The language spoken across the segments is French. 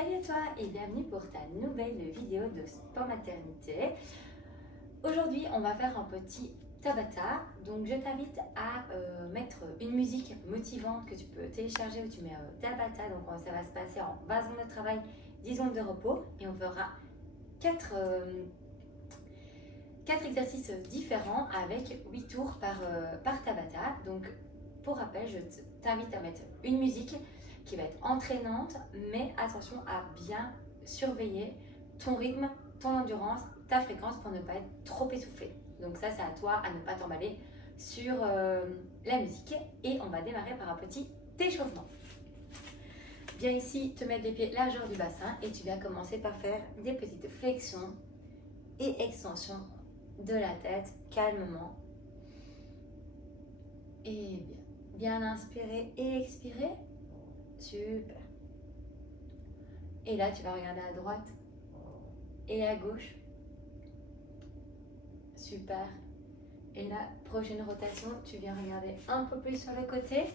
Salut à toi et bienvenue pour ta nouvelle vidéo de sport maternité. Aujourd'hui, on va faire un petit Tabata. Donc, je t'invite à mettre une musique motivante que tu peux télécharger où tu mets Tabata. Donc, ça va se passer en 20 secondes de travail, 10 secondes de repos et on fera 4 exercices différents avec 8 tours par Tabata. Donc, pour rappel, je t'invite à mettre une musique qui va être entraînante, mais attention à bien surveiller ton rythme, ton endurance, ta fréquence pour ne pas être trop essoufflé. Donc ça, c'est à toi à ne pas t'emballer sur la musique. Et on va démarrer par un petit échauffement. Viens ici te mettre les pieds largeur du bassin et tu vas commencer par faire des petites flexions et extensions de la tête calmement. Et bien inspirer et expirer. Super. Et là, tu vas regarder à droite et à gauche. Super. Et la prochaine rotation, tu viens regarder un peu plus sur le côté.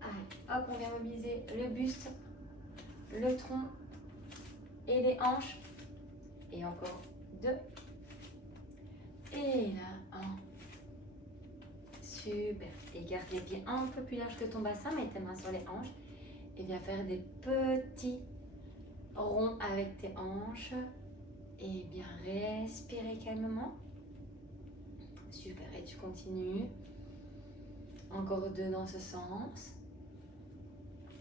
Allez, hop, on vient mobiliser le buste, le tronc et les hanches. Et encore 2. Et là, 1. Super. Et garde les pieds un peu plus larges que ton bassin, mets tes mains sur les hanches et viens faire des petits ronds avec tes hanches et bien respirer calmement. Super. Et tu continues. Encore 2 dans ce sens.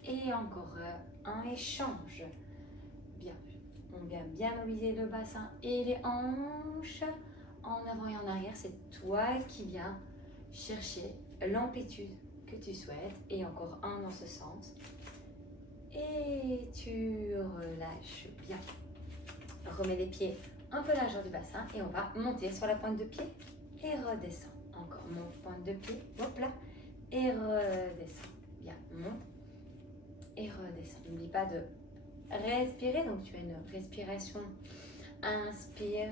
Et encore 1 et change. Bien. On vient bien mobiliser le bassin et les hanches. En avant et en arrière, c'est toi qui viens chercher l'amplitude que tu souhaites et encore 1 dans ce sens et tu relâches bien. Remets les pieds un peu largeur du bassin et on va monter sur la pointe de pied et redescends. Encore monte pointe de pied, hop là, et redescends. Bien, monte et redescends. N'oublie pas de respirer, donc tu as une respiration, inspire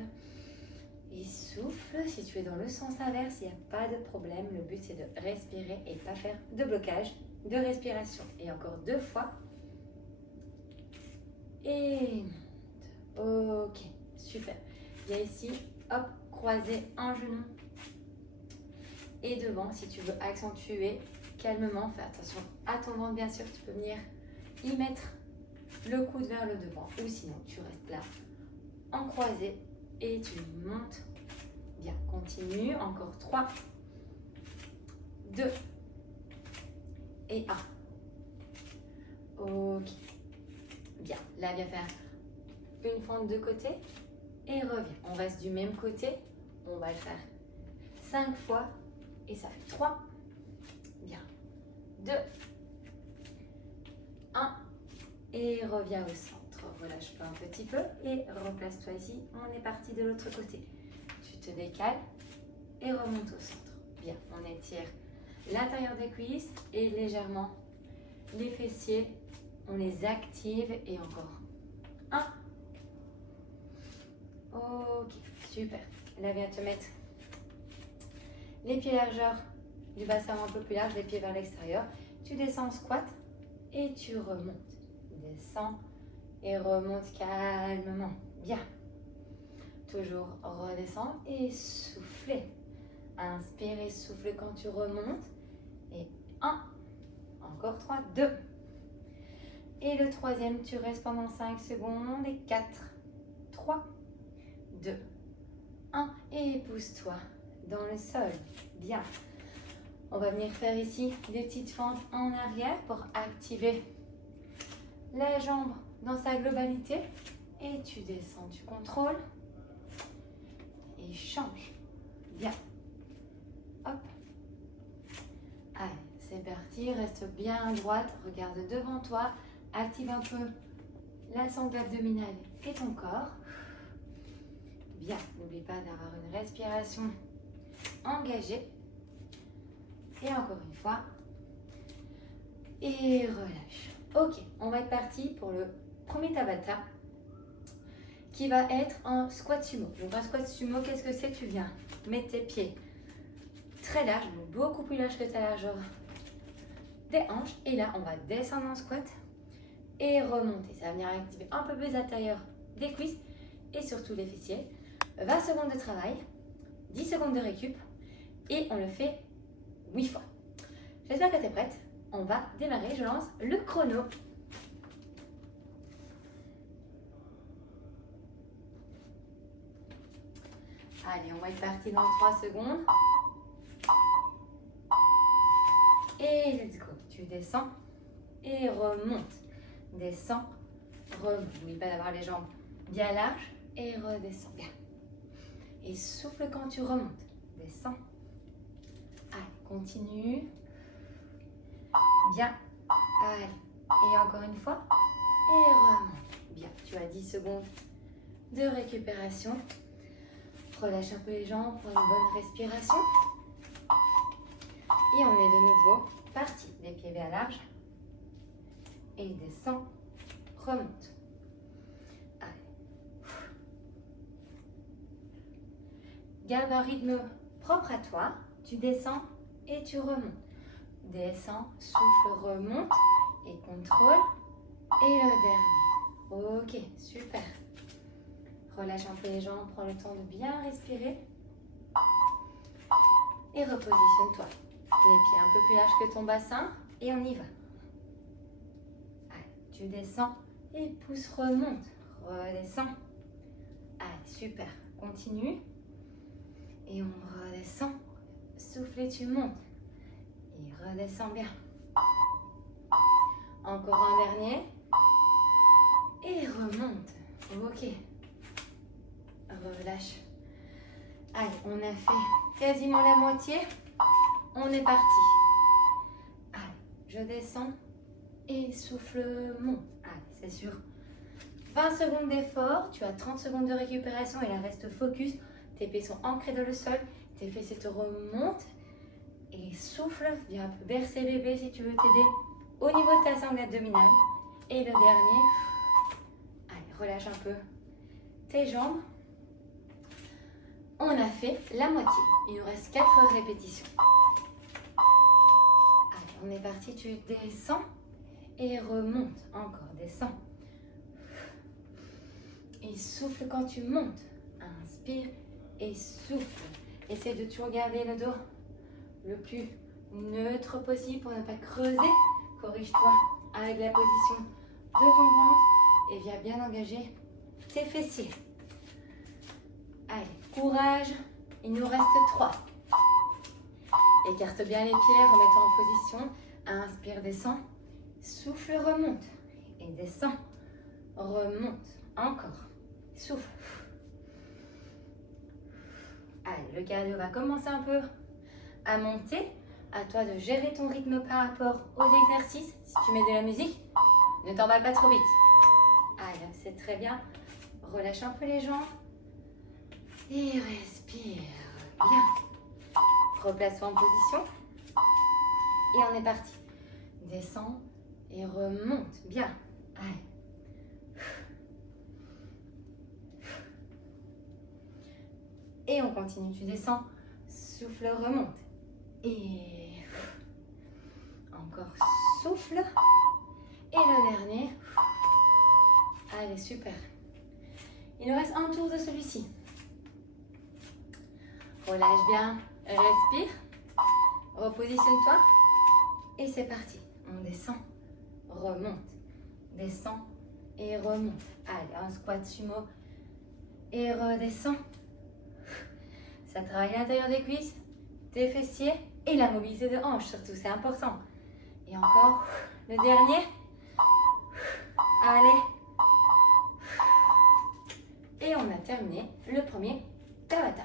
et souffle. Si tu es dans le sens inverse, il n'y a pas de problème. Le but, c'est de respirer et pas faire de blocage de respiration. Et encore 2 fois. Et monte. Ok, super. Viens ici, hop, croiser un genou et devant. Si tu veux accentuer calmement, fais attention à ton ventre, bien sûr. Tu peux venir y mettre le coude vers le devant. Ou sinon, tu restes là en croisé. Et tu montes. Bien, continue. Encore 3, 2 et 1. Ok. Bien, là, viens faire une fente de côté et reviens. On reste du même côté. On va le faire 5 fois et ça fait 3. Bien. 2, 1 et reviens au centre. Relâche-toi un petit peu et replace-toi ici. On est parti de l'autre côté. Tu te décales et remonte au centre. Bien, on étire l'intérieur des cuisses et légèrement les fessiers. On les active et encore 1. Ok, super. Là, viens te mettre les pieds largeur du bassin un peu plus large, les pieds vers l'extérieur. Tu descends en squat et tu remontes. Descends et remonte calmement. Bien. Toujours redescendre et souffler. Inspire et souffle quand tu remontes. Et 1. Encore 3, 2. Et le troisième, tu restes pendant 5 secondes. Et 4, 3, 2, 1. Et pousse-toi dans le sol. Bien. On va venir faire ici des petites fentes en arrière pour activer la jambe dans sa globalité. Et tu descends, tu contrôles. Et change. Bien. Hop. Allez, c'est parti. Reste bien droite. Regarde devant toi. Active un peu la sangle abdominale et ton corps. Bien. N'oublie pas d'avoir une respiration engagée. Et encore une fois. Et relâche. Ok, on va être parti pour le premier Tabata qui va être en squat sumo. Donc un squat sumo, qu'est-ce que c'est? Tu viens mettre tes pieds très larges, beaucoup plus larges que ta largeur des hanches. Et là, on va descendre en squat. et remonter. Ça va venir activer un peu plus l'intérieur des cuisses et surtout les fessiers. 20 secondes de travail, 10 secondes de récup et on le fait 8 fois. J'espère que tu es prête. On va démarrer. Je lance le chrono. Allez, on va être parti dans 3 secondes. Et let's go. Tu descends et remonte. Descends, remonte. N'oublie pas d'avoir les jambes bien larges et redescends bien. Et souffle quand tu remontes. Descends. Allez, continue. Bien. Allez. Et encore une fois. Et remonte. Bien. Tu as 10 secondes de récupération. Relâche un peu les jambes pour une bonne respiration. Et on est de nouveau parti. Les pieds bien larges. Et descends. Remonte. Allez. Garde un rythme propre à toi. Tu descends et tu remontes. Descends, souffle, remonte et contrôle. Et le dernier. Ok, super. Relâche un peu les jambes, prends le temps de bien respirer. Et repositionne-toi. Les pieds un peu plus larges que ton bassin. Et on y va. Allez, tu descends et pousse, remonte. Redescends. Allez, super. Continue. Et on redescend. Souffle et tu montes. Et redescends bien. Encore un dernier. Et remonte. Ok. Relâche. Allez, on a fait quasiment la moitié. On est parti. Allez, je descends et souffle, monte. Allez, c'est sûr. 20 secondes d'effort. Tu as 30 secondes de récupération et là, reste focus. Tes pieds sont ancrés dans le sol. Tes fessiers te remontent. Et souffle. Viens un peu bercer bébé si tu veux t'aider au niveau de ta sangle abdominale. Et le dernier. Allez, relâche un peu tes jambes. On a fait la moitié. Il nous reste 4 répétitions. Allez, on est parti. Tu descends et remonte. Encore, descends. Et souffle quand tu montes. Inspire et souffle. Essaye de toujours garder le dos le plus neutre possible pour ne pas creuser. Corrige-toi avec la position de ton ventre et viens bien engager tes fessiers. Allez, courage. Il nous reste 3. Écarte bien les pieds, remets-toi en position. Inspire, descends. Souffle, remonte. Et descends. Remonte. Encore. Souffle. Allez, le cardio va commencer un peu à monter. À toi de gérer ton rythme par rapport aux exercices. Si tu mets de la musique, ne t'emballe pas trop vite. Allez, c'est très bien. Relâche un peu les jambes. Et respire bien. Replace-toi en position. Et on est parti. Descends et remonte. Bien. Allez. Et on continue. Tu descends. Souffle, remonte. Et encore souffle. Et le dernier. Allez, super. Il nous reste un tour de celui-ci. Relâche bien, respire, repositionne-toi et c'est parti. On descend, remonte, descend et remonte. Allez, un squat sumo et redescend. Ça travaille l'intérieur des cuisses, tes fessiers et la mobilité de hanche surtout, c'est important. Et encore, le dernier. Allez. Et on a terminé le premier Tabata.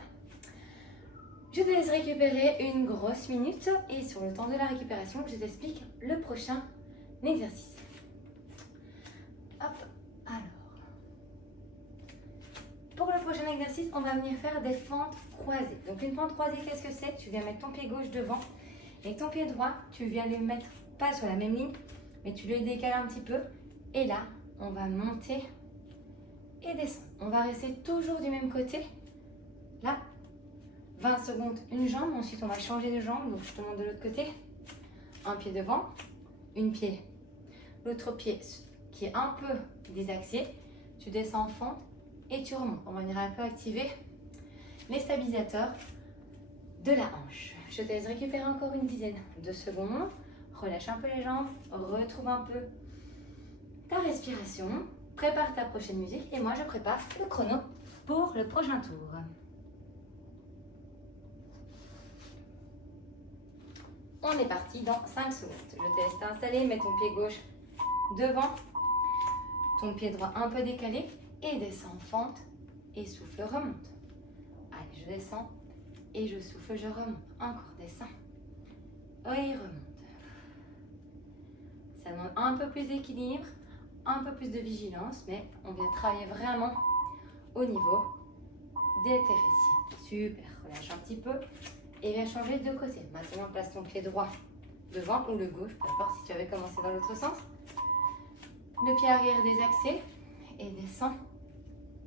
Je te laisse récupérer une grosse minute et sur le temps de la récupération, je t'explique le prochain exercice. Hop, alors. Pour le prochain exercice, on va venir faire des fentes croisées. Donc une fente croisée, qu'est-ce que c'est? Tu viens mettre ton pied gauche devant et ton pied droit, tu viens le mettre pas sur la même ligne, mais tu le décales un petit peu. Et là, on va monter et descendre. On va rester toujours du même côté. Là, 20 secondes, une jambe. Ensuite, on va changer de jambe. Donc, je te montre de l'autre côté. Un pied devant, une pied. L'autre pied qui est un peu désaxé, tu descends en fente et tu remontes. On va venir un peu activer les stabilisateurs de la hanche. Je te laisse récupérer encore une dizaine de secondes. Relâche un peu les jambes, retrouve un peu ta respiration. Prépare ta prochaine musique et moi je prépare le chrono pour le prochain tour. On est parti dans 5 secondes. Je te laisse t'installer, mets ton pied gauche devant, ton pied droit un peu décalé et descends en fente et souffle, remonte. Allez, je descends et je souffle, je remonte. Encore, descends et remonte. Ça demande un peu plus d'équilibre, un peu plus de vigilance, mais on vient travailler vraiment au niveau des tes fessiers. Super, relâche un petit peu et viens changer de côté. Maintenant, place ton pied droit devant ou le gauche, peu importe si tu avais commencé dans l'autre sens. Le pied arrière désaxé et descends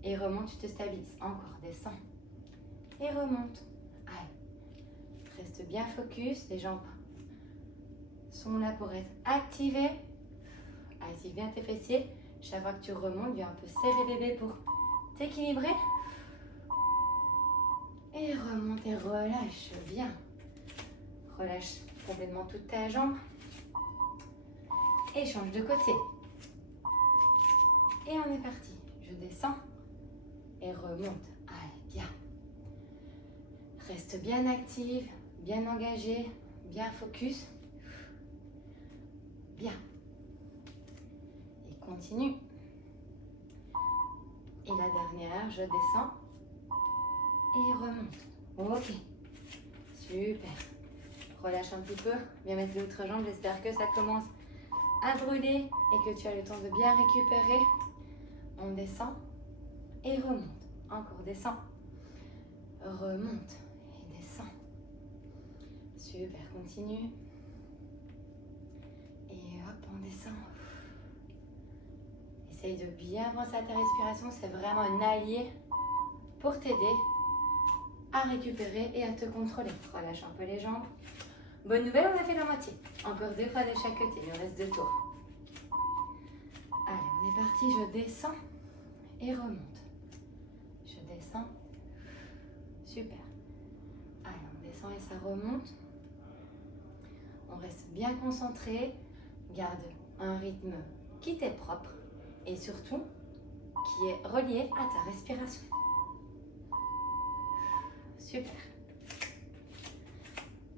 et remonte, tu te stabilises. Encore, descends et remonte. Allez, reste bien focus, les jambes sont là pour être activées. Active bien tes fessiers. Chaque fois que tu remontes, viens un peu serrer bébé pour t'équilibrer. Et remonte et relâche bien. Relâche complètement toute ta jambe. Et change de côté. Et on est parti. Je descends et remonte. Allez, bien. Reste bien active, bien engagée, bien focus. Bien. Et continue. Et la dernière, je descends et remonte. Ok. Super. Relâche un petit peu. Viens mettre l'autre jambe. J'espère que ça commence à brûler et que tu as le temps de bien récupérer. On descend et remonte. Encore, descend. Remonte et descend. Super, continue. Et hop, on descend. Essaye de bien penser à ta respiration. C'est vraiment un allié pour t'aider à récupérer et à te contrôler. Relâche un peu les jambes. Bonne nouvelle, on a fait la moitié. Encore 2 fois de chaque côté. Il nous reste 2 tours. Allez, on est parti. Je descends et remonte. Je descends. Super. Allez, on descend et ça remonte. On reste bien concentré. Garde un rythme qui t'est propre et surtout qui est relié à ta respiration. Super.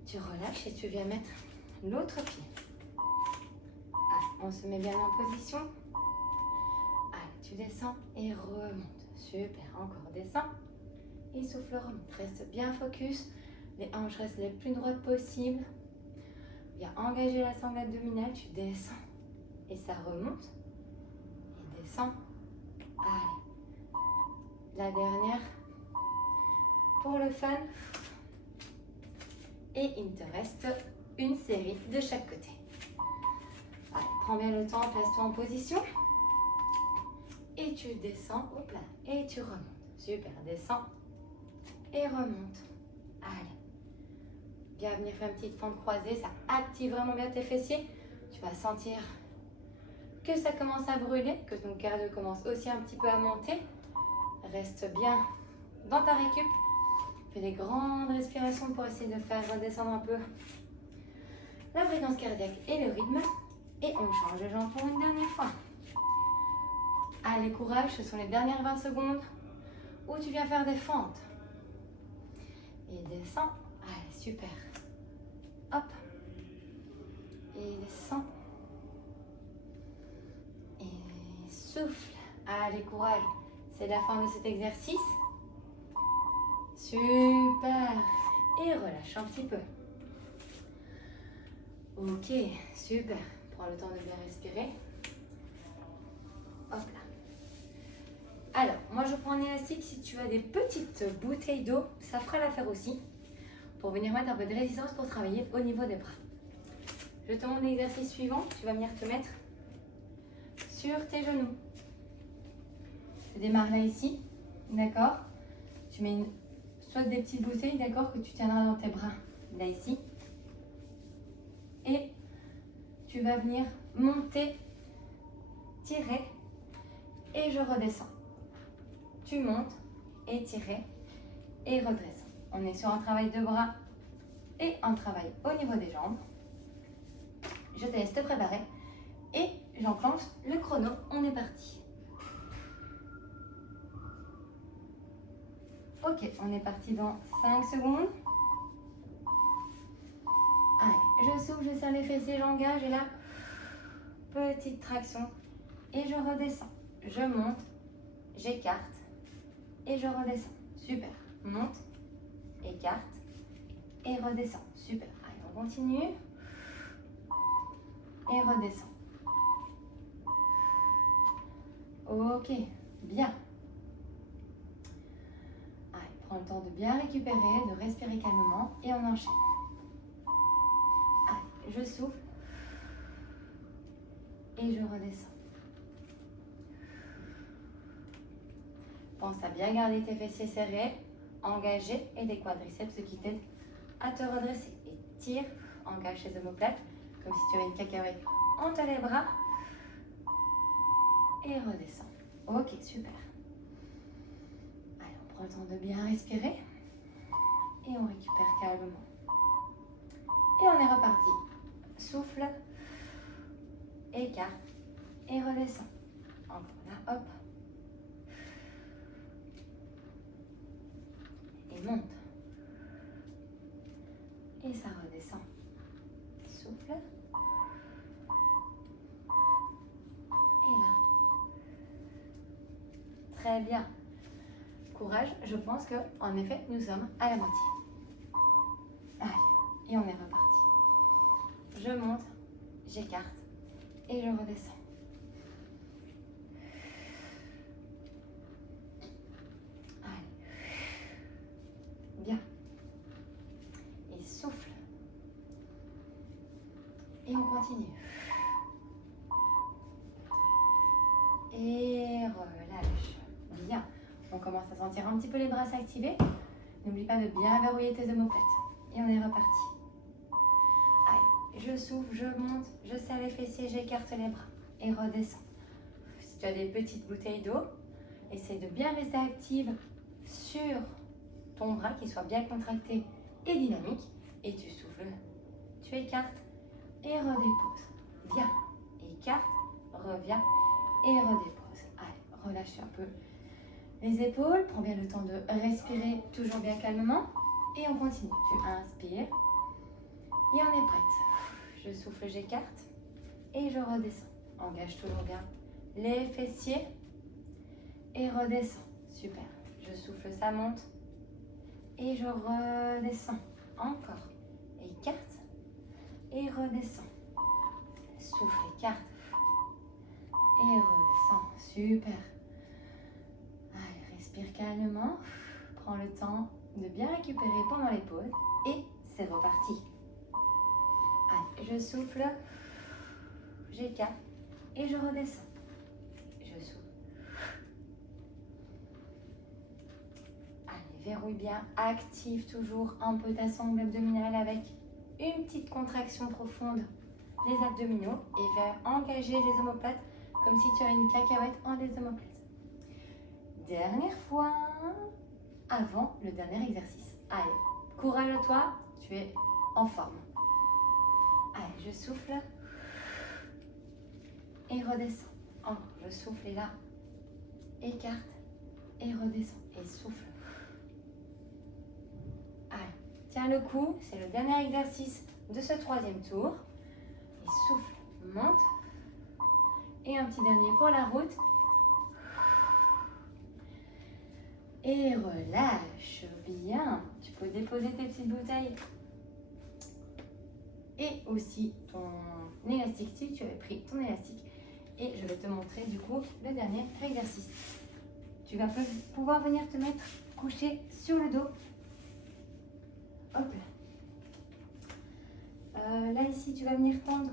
Tu relâches et tu viens mettre l'autre pied. Allez, on se met bien en position. Allez, tu descends et remonte. Super, encore descends. Et souffle, remonte. Reste bien focus. Les hanches restent les plus droites possibles. Viens engager la sangle abdominale. Tu descends et ça remonte. Et descends. Allez. La dernière. Pour le fun. Et il te reste une série de chaque côté. Allez, prends bien le temps, place-toi en position. Et tu descends, hop là, et tu remontes. Super, descends et remonte. Allez. Viens venir faire une petite fente croisée, ça active vraiment bien tes fessiers. Tu vas sentir que ça commence à brûler, que ton cardio commence aussi un petit peu à monter. Reste bien dans ta récup. Fais des grandes respirations pour essayer de faire redescendre un peu la fréquence cardiaque et le rythme. Et on change de jambe pour une dernière fois. Allez, courage, ce sont les dernières 20 secondes où tu viens faire des fentes. Et descends. Allez, super. Hop. Et descends. Et souffle. Allez, courage. C'est la fin de cet exercice. Super. Et relâche un petit peu. Ok, super. Prends le temps de bien respirer. Hop là. Alors, moi je prends un élastique. Si tu as des petites bouteilles d'eau, ça fera l'affaire aussi. Pour venir mettre un peu de résistance pour travailler au niveau des bras. Je te montre l'exercice suivant. Tu vas venir te mettre sur tes genoux. Tu démarres là ici. D'accord? Tu mets soit des petites bouteilles, d'accord, que tu tiendras dans tes bras. Là ici. Et tu vas venir monter tirer et je redescends. Tu montes, étirer et redescends. On est sur un travail de bras et un travail au niveau des jambes. Je te laisse te préparer et j'enclenche le chrono. On est parti. Ok, on est parti dans 5 secondes. Allez, je souffle, je serre les fessiers, j'engage et là, petite traction et je redescends. Je monte, j'écarte et je redescends. Super. Monte, écarte et redescends. Super. Allez, on continue. Et redescends. Ok, bien. Allez, prends le temps de bien récupérer, de respirer calmement et on enchaîne. Allez, je souffle et je redescends. Pense à bien garder tes fessiers serrés, engagés et des quadriceps qui t'aident à te redresser. Et tire, engage tes omoplates comme si tu avais une cacahuète entre les bras et redescends. Ok, super. Allez, on prend le temps de bien respirer et on récupère calmement. Et on est reparti. Souffle, écarte et redescends. Encore là, hop. Et monte. Et ça redescend. Souffle. Et là. Très bien. Courage, je pense que en effet, nous sommes à la moitié. Allez, et on est reparti. Je monte, j'écarte et je redescends. Allez. Bien. Et souffle. Et on continue. Et relâche. Bien. On commence à sentir un petit peu les bras s'activer. N'oublie pas de bien verrouiller tes omoplates. Et on est reparti. Allez, je souffle, je monte, je serre les fessiers, j'écarte les bras. Et redescends. Si tu as des petites bouteilles d'eau, essaye de bien rester active sur ton bras, qu'il soit bien contracté et dynamique. Et tu souffles, tu écartes et redéposes. Bien. Écarte, reviens et redépose. Allez, relâche un peu les épaules. Prends bien le temps de respirer toujours bien calmement. Et on continue. Tu inspires. Et on est prête. Je souffle, j'écarte. Et je redescends. Engage toujours bien les fessiers. Et redescends. Super. Je souffle, ça monte. Et je redescends. Encore. Écarte. Et redescends. Souffle, écarte. Et redescends. Super. Allez, respire calmement. Prends le temps de bien récupérer pendant les pauses. Et c'est reparti. Allez, je souffle. J'écarte. Et je redescends. Je souffle. Allez, verrouille bien. Active toujours un peu ta sangle abdominale avec une petite contraction profonde des abdominaux. Et faire engager les omoplates comme si tu avais une cacahuète en des omoplates. Dernière fois, avant le dernier exercice. Allez, courage à toi, tu es en forme. Allez, je souffle et redescends. Encore, je souffle et là, écarte et redescends et souffle. Allez, tiens le coup, c'est le dernier exercice de ce troisième tour. Et souffle, monte. Et un petit dernier pour la route. Et relâche bien. Tu peux déposer tes petites bouteilles. Et aussi ton élastique, si tu avais pris ton élastique. Et je vais te montrer du coup le dernier exercice. Tu vas pouvoir venir te mettre couché sur le dos. Hop là. Là ici, tu vas venir tendre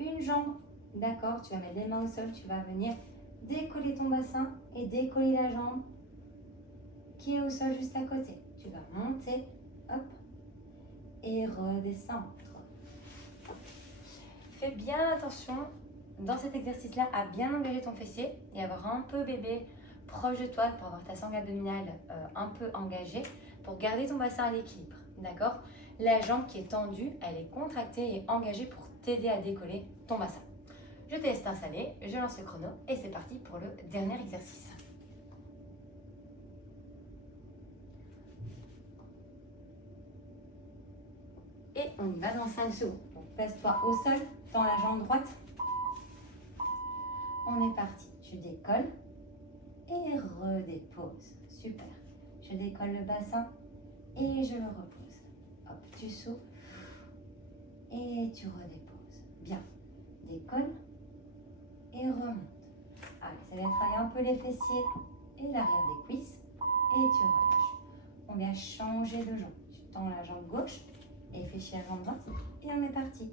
une jambe. D'accord, tu vas mettre les mains au sol. Tu vas venir décoller ton bassin et décoller la jambe qui est au sol juste à côté. Tu vas monter, hop, et redescendre. Fais bien attention dans cet exercice-là à bien engager ton fessier et avoir un peu bébé proche de toi pour avoir ta sangle abdominale un peu engagée pour garder ton bassin à l'équilibre. D'accord? La jambe qui est tendue, elle est contractée et engagée pour t'aider à décoller ton bassin. Je te laisse t'installer, je lance le chrono et c'est parti pour le dernier exercice. Et on y va dans 5 secondes. Donc place-toi au sol, tends la jambe droite. On est parti. Tu décolles et redéposes. Super. Je décolle le bassin et je le repose. Hop, tu souffles et tu redéposes. Bien. Décolle et remonte. Allez, ça vient travailler un peu les fessiers et l'arrière des cuisses et tu relâches. On vient changer de jambe. Tu tends la jambe gauche et fléchis la jambe droite et on est parti.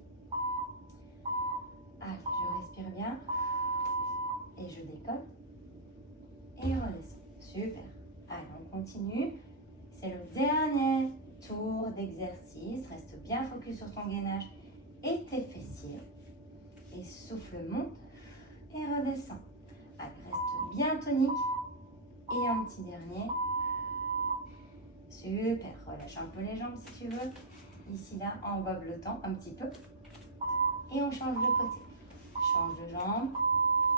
Allez, je respire bien et je décolle et redescends. Super. Allez, on continue. C'est le dernier tour d'exercice. Reste bien focus sur ton gainage et tes fessiers. Et souffle, monte et redescend. Allez, reste bien tonique. Et un petit dernier. Super. Relâche un peu les jambes si tu veux. Ici, là, engobe le temps un petit peu. Et on change de côté. Change de jambe.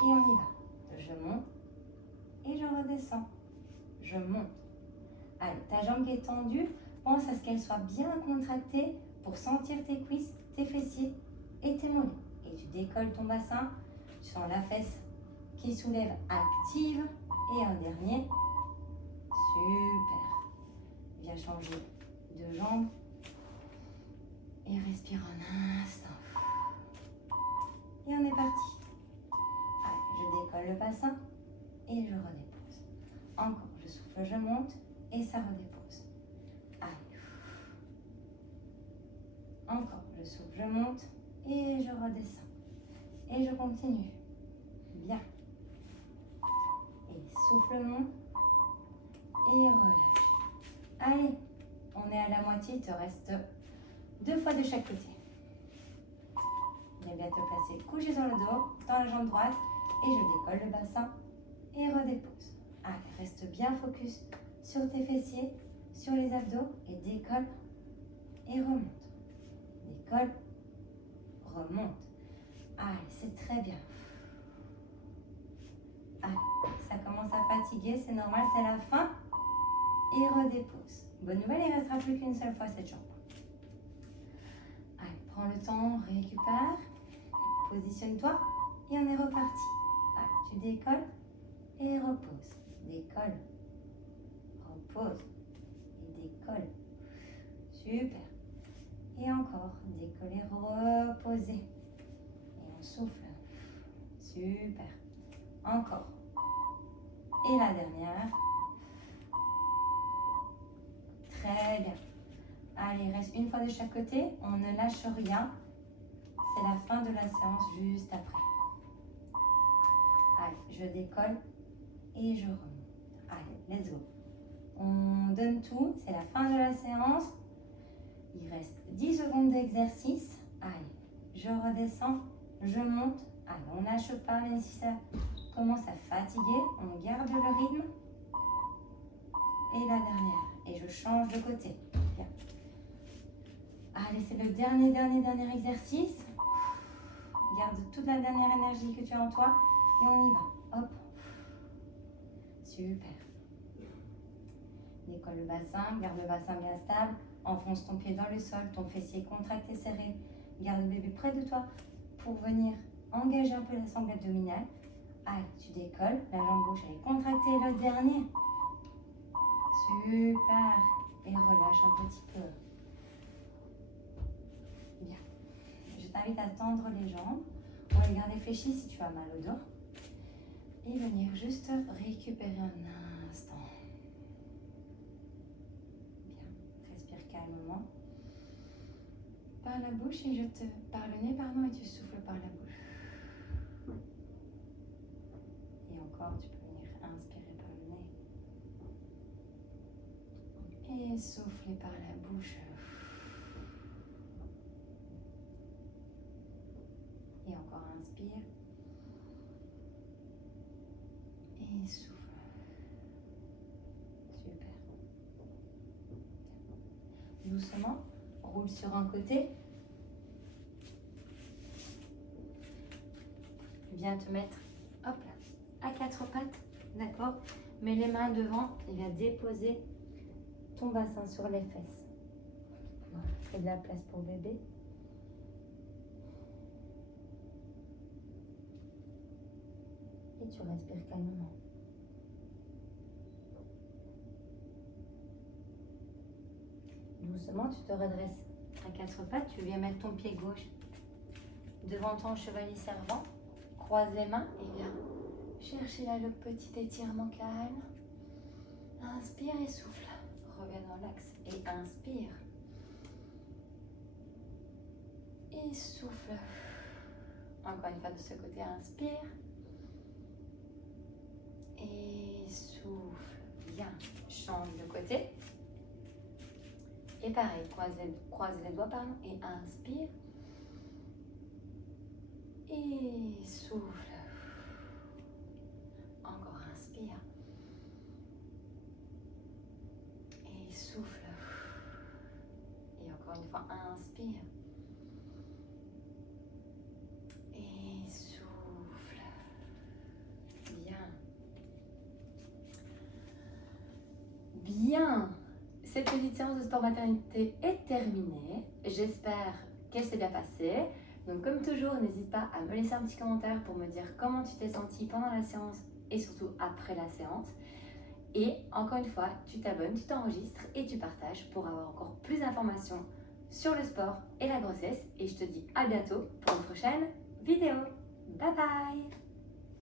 Et on y va. Je monte. Et je redescends. Je monte. Allez, ta jambe qui est tendue, pense à ce qu'elle soit bien contractée pour sentir tes cuisses, tes fessiers et tes mollets. Et tu décolles ton bassin. Tu sens la fesse qui soulève active. Et un dernier. Super. Viens changer de jambe. Et respire un instant. Et on est parti. Allez, je décolle le bassin et je redépose. Encore, je souffle, je monte et ça redépose. Allez. Encore, je souffle, je monte et je redescends. Et je continue. Bien. Et souffle, monte et relâche. Allez, on est à la moitié, il te reste 2 fois de chaque côté. Viens bien te placer couché sur le dos, dans la jambe droite et je décolle le bassin et redépose. Allez, reste bien focus sur tes fessiers, sur les abdos et décolle et remonte. Décolle, remonte. Allez, c'est très bien. Allez, ça commence à fatiguer, c'est normal, c'est la fin. Et redépose. Bonne nouvelle, il ne restera plus qu'une seule fois cette jambe. Allez, prends le temps, récupère. Positionne-toi et on est reparti. Allez, tu décolles et repose. Décolle, repose et décolle. Super. Et encore, décoller, reposer. Et on souffle. Super. Encore. Et la dernière. Très bien. Allez, il reste une fois de chaque côté. On ne lâche rien. C'est la fin de la séance juste après. Allez, je décolle et je remonte. Allez, let's go. On donne tout. C'est la fin de la séance. Il reste 10 secondes d'exercice. Allez, je redescends, je monte. Allez, on ne lâche pas, même si ça commence à fatiguer. On garde le rythme. Et la dernière. Et je change de côté. Bien. Allez, c'est le dernier exercice. Garde toute la dernière énergie que tu as en toi. Et on y va. Hop. Super. Décolle le bassin. Garde le bassin bien stable. Enfonce ton pied dans le sol. Ton fessier contracté, serré. Garde le bébé près de toi pour venir engager un peu la sangle abdominale. Allez, tu décolles. La jambe gauche, elle est contractée. Le dernier. Super. Et relâche un petit peu. Bien. Je t'invite à tendre les jambes ou à les garder fléchies si tu as mal au dos. Et venir juste récupérer un instant. Bien. Respire calmement. Par la bouche et par le nez, pardon, et tu souffles par la bouche. Et encore, tu peux venir inspirer par le nez. Et souffler par la bouche. Et encore inspire. Et souffle. Super. Doucement, roule sur un côté. Viens te mettre, hop là, à quatre pattes, d'accord? Mets les mains devant et viens déposer ton bassin sur les fesses. Voilà, fais de la place pour bébé. Et tu respires calmement. Doucement, tu te redresses à quatre pattes. Tu viens mettre ton pied gauche devant ton chevalier servant. Croise les mains et viens chercher là le petit étirement calme. Inspire et souffle. Reviens dans l'axe et inspire. Et souffle. Encore une fois de ce côté, inspire. Et souffle. Bien. Change de côté. Et pareil, croise les doigts pardon, et inspire. Et souffle. Encore inspire. Et souffle. Et encore une fois, inspire. Et souffle. Bien. Bien. Cette petite séance de sport maternité est terminée. J'espère qu'elle s'est bien passée. Donc comme toujours, n'hésite pas à me laisser un petit commentaire pour me dire comment tu t'es senti pendant la séance et surtout après la séance. Et encore une fois, tu t'abonnes, tu t'enregistres et tu partages pour avoir encore plus d'informations sur le sport et la grossesse. Et je te dis à bientôt pour une prochaine vidéo. Bye bye!